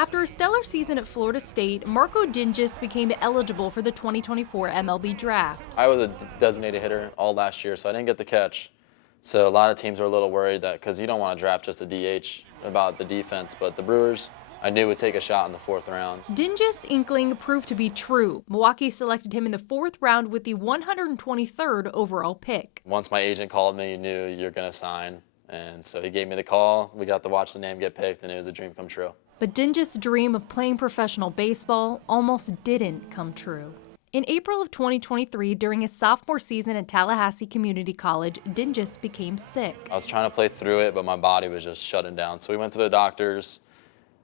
After a stellar season at Florida State, Marco Dingus became eligible for the 2024 MLB draft. I was a designated hitter all last year, so I didn't get the catch. So a lot of teams were a little worried that, because you don't want to draft just a DH, about the defense, but the Brewers, I knew would take a shot in the 4th round. Dingus' inkling proved to be true. Milwaukee selected him in the 4th round with the 123rd overall pick. Once my agent called me, you knew you're going to sign. And so he gave me the call. We got to watch the name get picked, and it was a dream come true. But Dingus' dream of playing professional baseball almost didn't come true. In April of 2023, during his sophomore season at Tallahassee Community College, Dingus became sick. I was trying to play through it, but my body was just shutting down. So we went to the doctors,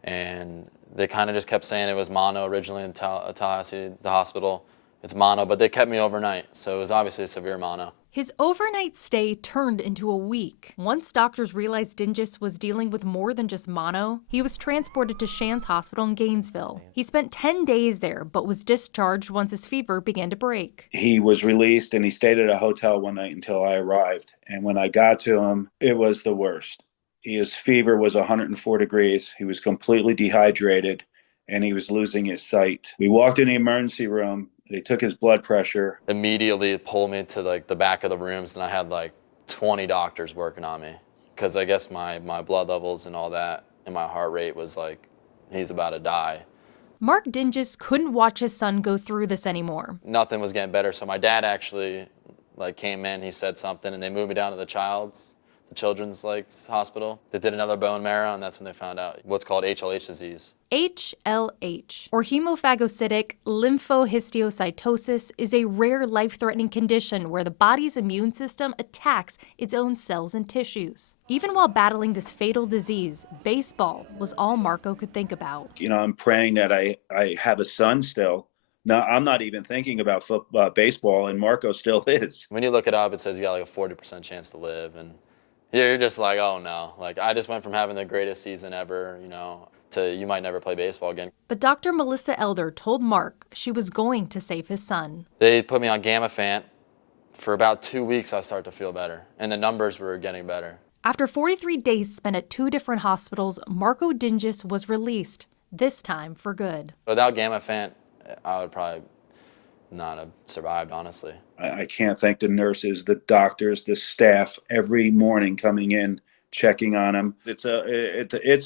and they kind of just kept saying it was mono originally in Tallahassee, the hospital. It's mono, but they kept me overnight, so it was obviously a severe mono. His overnight stay turned into a week. Once doctors realized Dingus was dealing with more than just mono, he was transported to Shands Hospital in Gainesville. He spent 10 days there, but was discharged once his fever began to break. He was released, and he stayed at a hotel one night until I arrived. And when I got to him, it was the worst. His fever was 104 degrees. He was completely dehydrated, and he was losing his sight. We walked in the emergency room. They took his blood pressure. Immediately pulled me to the back of the rooms, and I had 20 doctors working on me, because I guess my blood levels and all that and my heart rate was he's about to die. Mark Dingus couldn't watch his son go through this anymore. Nothing was getting better, so my dad actually came in, he said something, and they moved me down to the children's hospital. They did another bone marrow, and that's when they found out what's called HLH disease. HLH, or hemophagocytic lymphohistiocytosis, is a rare life-threatening condition where the body's immune system attacks its own cells and tissues. Even while battling this fatal disease, baseball was all Marco could think about. I'm praying that I have a son still. No, I'm not even thinking about baseball, and Marco still is. When you look it up, it says you got a 40% chance to live, and you're just oh no. I just went from having the greatest season ever, to you might never play baseball again. But Dr. Melissa Elder told Mark she was going to save his son. They put me on Gamifant. For about 2 weeks, I started to feel better, and the numbers were getting better. After 43 days spent at 2 different hospitals, Marco Dingus was released, this time for good. Without Gamifant, I would probably not have survived, honestly. I can't thank the nurses, the doctors, the staff every morning coming in, checking on him. It's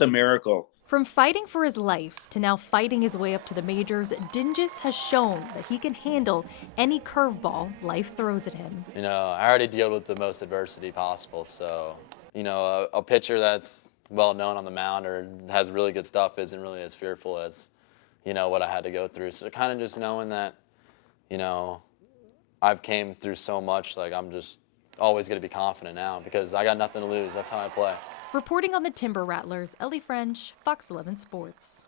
a miracle. From fighting for his life to now fighting his way up to the majors, Dingus has shown that he can handle any curveball life throws at him. I already dealt with the most adversity possible, so, a pitcher that's well known on the mound or has really good stuff isn't really as fearful as, what I had to go through. So kind of just knowing that, I've came through so much, I'm just always going to be confident now because I got nothing to lose. That's how I play. Reporting on the Timber Rattlers, Ellie French, Fox 11 Sports.